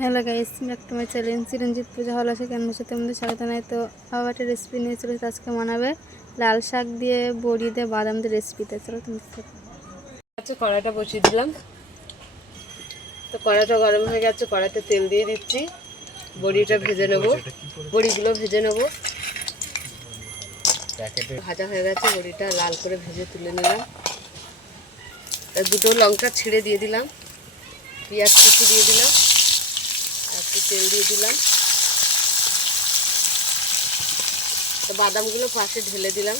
Hello guys, back to my channel Chiranjit পূজা হল আছে কেন সাথে আমাদের স্বাগত নাই। তো আবার একটা রেসিপি নিয়ে চলে আজকে বানাবে লাল শাক দিয়ে বড়ি দিয়ে বাদাম দিয়ে রেসিপিতে। চলো তুমি আচ্ছা, কড়াইটা বসিয়ে দিলাম। তো কড়াইটা গরম হয়ে গেছে, কড়াইতে তেল দিয়ে দিচ্ছি। বড়িটা ভেজে নেব, বড়িগুলো ভেজে নেব। ভাজা হয়ে গেছে, বড়িটা লাল করে ভেজে তুলে নিলাম। দুটো লঙ্কা ছিঁড়ে দিয়ে দিলাম, পেঁয়াজ কুচি দিয়ে দিলাম, আর একটু তেল দিয়ে দিলাম। তো বাদামগুলো পাশে ঢেলে দিলাম।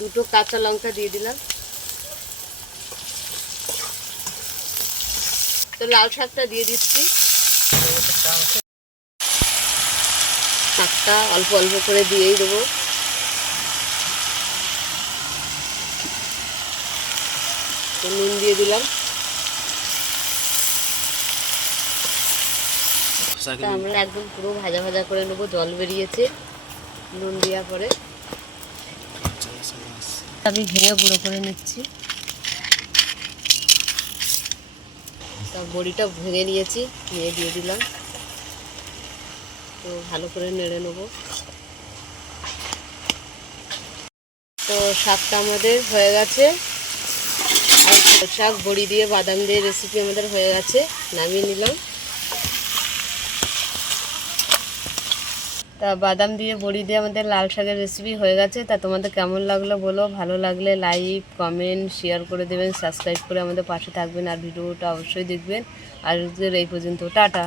দুটো কাঁচা লঙ্কা দিয়ে দিলাম। তো লাল শাকটা দিয়ে দিচ্ছি। শাকটা অল্প অল্প করে দিয়েই দেবো। নুন দিয়ে দিলাম। আমরা একদম পুরো ভাজা ভাজা করে নেবো, জল বেরিয়েছে নুন দেওয়ার পরে। আমি ভেঙে গুঁড়ো করে নিচ্ছি। তা বড়িটা ভেঙে নিয়েছি, নিয়ে দিয়ে দিলাম। তো ভালো করে নেড়ে নেবো। তো শাকটা আমাদের হয়ে গেছে। আর শাক বড়ি দিয়ে বাদাম দিয়ে রেসিপি আমাদের হয়ে গেছে, নামিয়ে নিলাম। তা বাদাম দিয়ে বড়ি দিয়ে আমাদের লাল শাকের রেসিপি হয়ে গেছে। তা তোমাদের কেমন লাগলো বলো, ভালো লাগলে লাইক কমেন্ট শেয়ার করে দেবেন, সাবস্ক্রাইব করে আমাদের পাশে থাকবেন, আর ভিডিওটা অবশ্যই দেখবেন। আর এই পর্যন্ত টাটা।